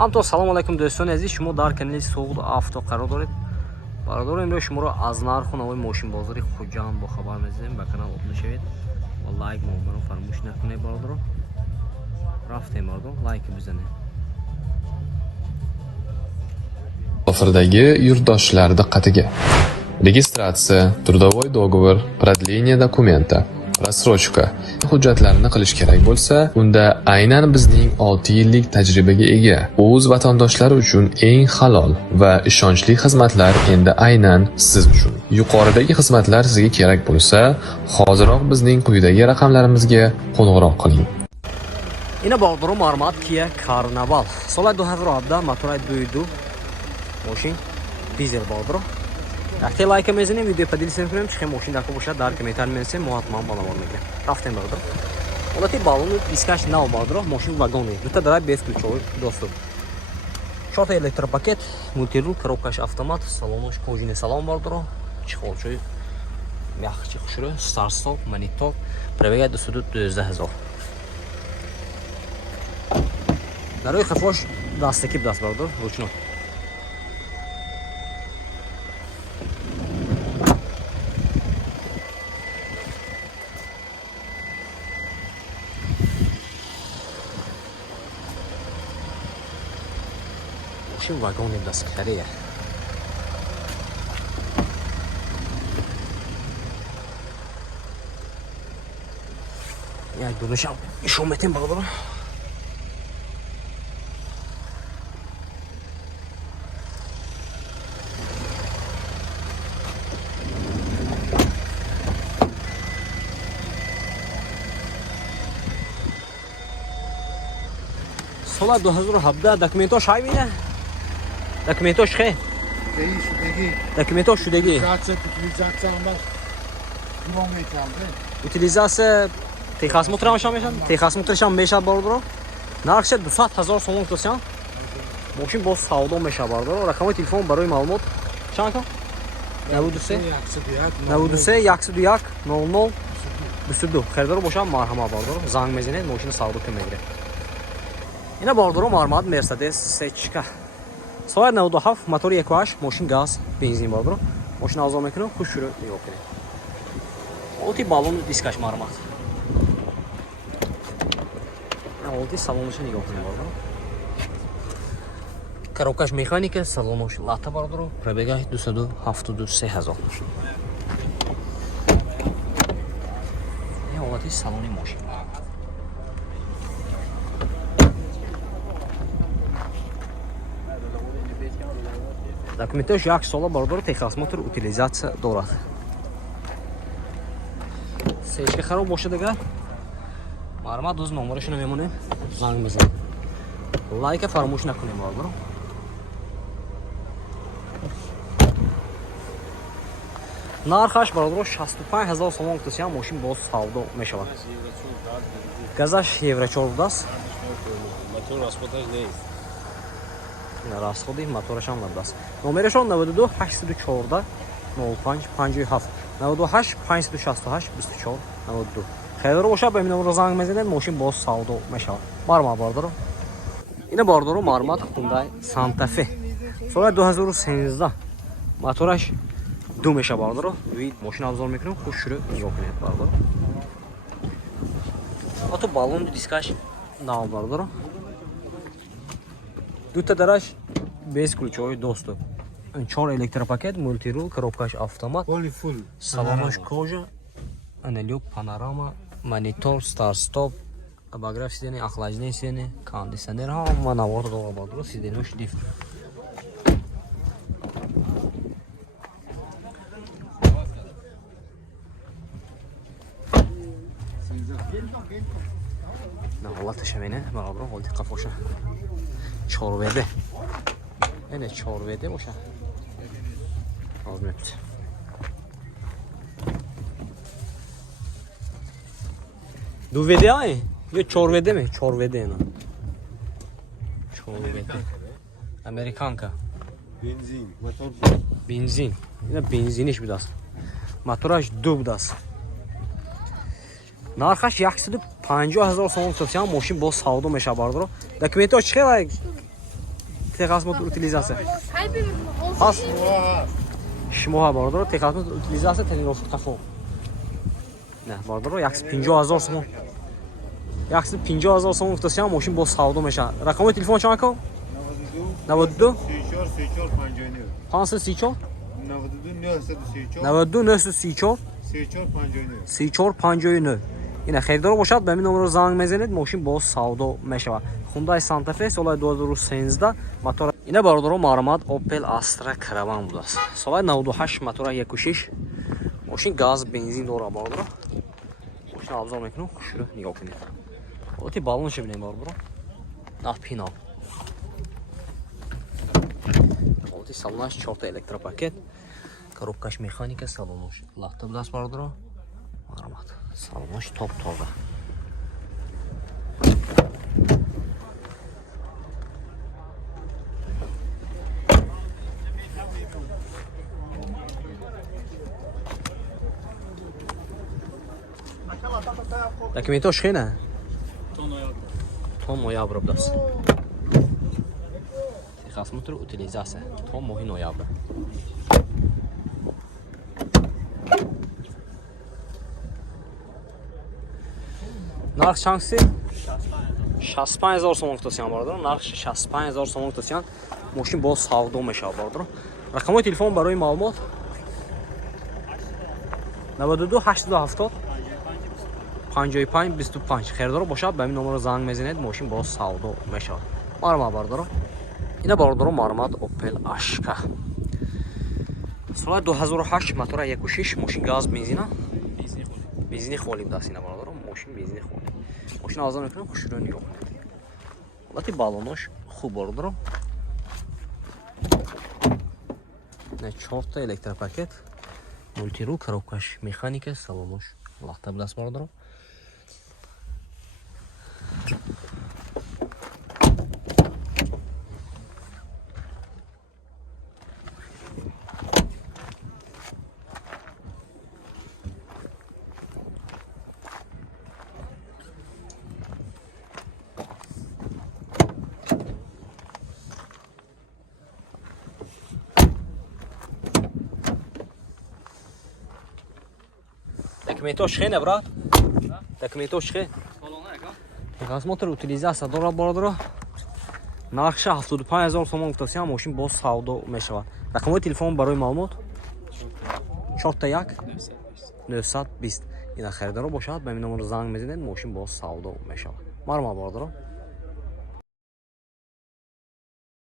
همطور سلام علیکم دوستان عزیز، شما در کانال سوق آفتاب قرار دارید. برادر امروز شما را از نرخ نوی ماشین بازاری خوجان با خبر می‌دهیم. به کانال ابتدا شوید و لایک رو فراموش نکنید. برادر رفتیم مردم لایک بزنید. Ofirdagi yurtdoshlar diqqatiga. Registratsiya, трудовой договор, продление dokumenta, рассрочка hujjatlarini qilish kerak bo'lsa, unda aynan bizning 6 yillik tajribaga ega o'z vatandoshlari uchun eng halol va ishonchli xizmatlar endi aynan siz uchun. Yuqoridagi xizmatlar sizga kerak bo'lsa, hoziroq bizning quyidagi raqamlarimizga qo'ng'iroq qiling. اینا باردارو مارمات کیه کارناوال سال 2017 موتور 22 ماشین دیزل باردارو. وقتی لایک میزنیم ویدیو پدیدیس میکنیم چه ماشین داخل باشه در کامنتار می‌نویسیم محتماً بالا میگیره. رفتیم باردارو. وقتی بالون دیسکاش ناو باردارو ماشین واگونی. دو تا درای بیس ключовой доступ. 4 تا электропакет, мультирул, коробкаш автомат, салонош кожаный салон باردارو. чехолчой мягкий хушро, старт-стоп, монитор, пробега до 12000. در روی خفاش دستکی به دست بردار روچنو. ماشین واگن دستکاریه. یا دونشم شومتیم بردار. سال 2017 دکمنتاش های میده. دکمنتاش خیلی دکمنتاش شدگی utilizace تخصص موتورش هم میشن تخصص موتورش هم میشه باردارو. نرخش 200,000 سوم توسیان ماشین باز سودا میشه باردارو. رقم تلفن برای معلومات چند تا 93 101 00 22 خریدار باشه مرحمت باردارو. زنگ میزنید ماشین سودا که میگیره. اینا باردارو مارمات مرسدس سچکا سال 97 موتور 1.8 ماشین گاز بنزین باردارو. ماشین آزاد میکنه خوش شروع نگاه کنید. اوتی بالون دیسکاش مارمات اوتی салонش نگاه کنید باردارو. коробкаш механика салонош лата باردارو. пробега 273,000. این اوتی салони ماشین. دکمنتاش یک سال باردارو تخصص موتور утилизация دارد. سیچ خراب باشه دیگه مرمت دوز نمرهشون میمونه زنگ بزنید. لایک فراموش نکنید باردارو. نرخش باردارو 65,000 سوم توسیان ماشین باز سودا میشود. газаш евро 4 است. мотор расходаж нест. расходи мотораш ҳам даст. номерашон 92 814 05 57 98 568 24 92. خیلی روشا به این زنگ میزنید ماشین باز سودا میشود. مرمت باردارو. اینا باردارو مرمت هوندای سانتا فه سال 2013 موتورش دو میشه باردارو. وی ماشین ابزار میکنم خوش شروع نگاه کنید باردارو. ото балон дискаш нав бардаро. دو تا درش بیس ключовой доступ. 4 электропакет, мультирул, коробкаш автомат. Салонош кожа, анелюк, панорама, монитор, старт-стоп, обогрев сидений, охлаждение сидений, кондиционер ҳама навор дора бардаро. сиденош дифт. نه حالتش همینه برابر حالت قفاشه 4 وده اینه 4 وده باشه آزمت دو وده های یا 4 وده می 4 وده اینا 4 وده امریکانکا بنزین اینا بنزینش بدست موتورش دو بدست. нархаш 150,000 сом توسیان ماشین با سودا میشه باردارو. دکمنتاش چقدر техосмотр утилизация. Пас шимоҳа бардоро техосмотр утилизация тренировка қафо. Не, бардоро 150,000 сомон. 150,000 сомон гуфтасиам мошин боз савдо мешавад. Рақамои телефон чанд ко? 92 534 92 934 3459. ина херидор бошад ба ин номеро занг мезанед мошин боз савдо мешавад. Hyundai Santa Fe соли 2013 мотор. ина бародаро маълумот Opel Astra Caravan будааст. соли 98 мотора 1.6 мошин газ бензин дорад бародаро. мошин абзор мекунам шура нигоҳ кунед. оти балонш бинем бародаро. нах пинал. оти салонаш 4 электропакет. коробкаш механика салонош. лахта будааст бародаро. маълумот салонош топ тоза. Документош хена? То ноябр будааст. Техосмотр утилизация то моҳи ноябр. нарх чанси 65000 сомон гуфтасиям бародаро. нарх 65000 сомон гуфтасиям мошин боз савдо мешавад бародаро. рақамои телефон барои маълумот 92 870 55 25. херидор бошад ба ин номеро занг мезанед мошин боз савдо мешавад. маълумот бародаро. ина бародаро маълумот Opel Ashka. соли 2008 мотора 1.6 мошин газ бензина. бензини холӣ будааст ина бародаро. мошин бензини холӣ. мошин авзор мекунам хушро нигоҳ кунед. ҳолати балонош хуб бародаро. на 4 электропакет. мультирул коробкаш механика салонош. лахта будааст бародаро. Документош хе не брат? Документош хе? Техосмотр утилизация дорад бародаро. нархи 75000 сомон гуфтасиам мошин боз савдо мешавад. рақамои телефон барои маълумот 41 920. ина херидор бошад ба ин номеро занг мезанед мошин боз савдо мешавад. маълумот бародаро.